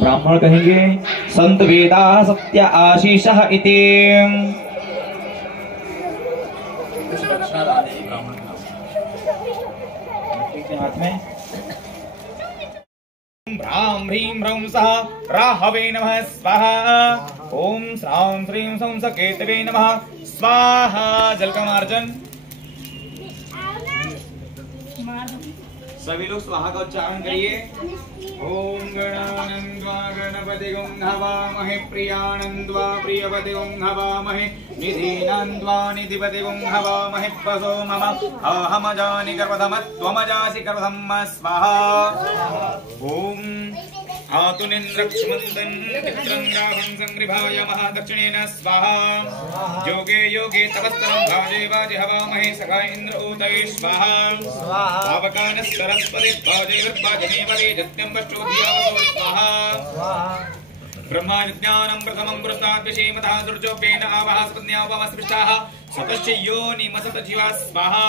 ब्राह्मण कहेंगे संत वेदा सत्य आशीषः इति। हाथ में भ्रां ह्रीं ह्रौं सः राहवे नमः स्वाहा। ओम श्रां श्रीं सौं सकेतवे नमः स्वाहा। जल का मार्जन। सभी लोग स्वाहा का उच्चारण करिए। ओम गणानंद्वा गणपतिगुं हवामहे प्रियानंद्वा प्रियपतिगुं हवामहे निधीनान्द्वा निधिपतिगुं हवामहे वसो मम अहमजानि गर्वधमत्वमजासि गर्वधम्म स्वाहा। ओम आतुनिन्द्रक्षमन्दन् चित्रं राहुं संगृभाय महादक्षिणेन स्वाहा। योगे योगे तपस्तरं भाजे वाजे हवामहे सखा इन्द्र ऊतये स्वाहा। पावकानः सरस्वती भाजे वृद्धाजने वरे जत्यं वक्षोधियावसो स्वाहा। ब्रह्मविज्ञानं प्रथमं पुरुषात् विषेमतः दुर्जोपेन आवः स्पन्यावमस्पृष्टाः सतश्च योनिमसत जीवा स्वाहा।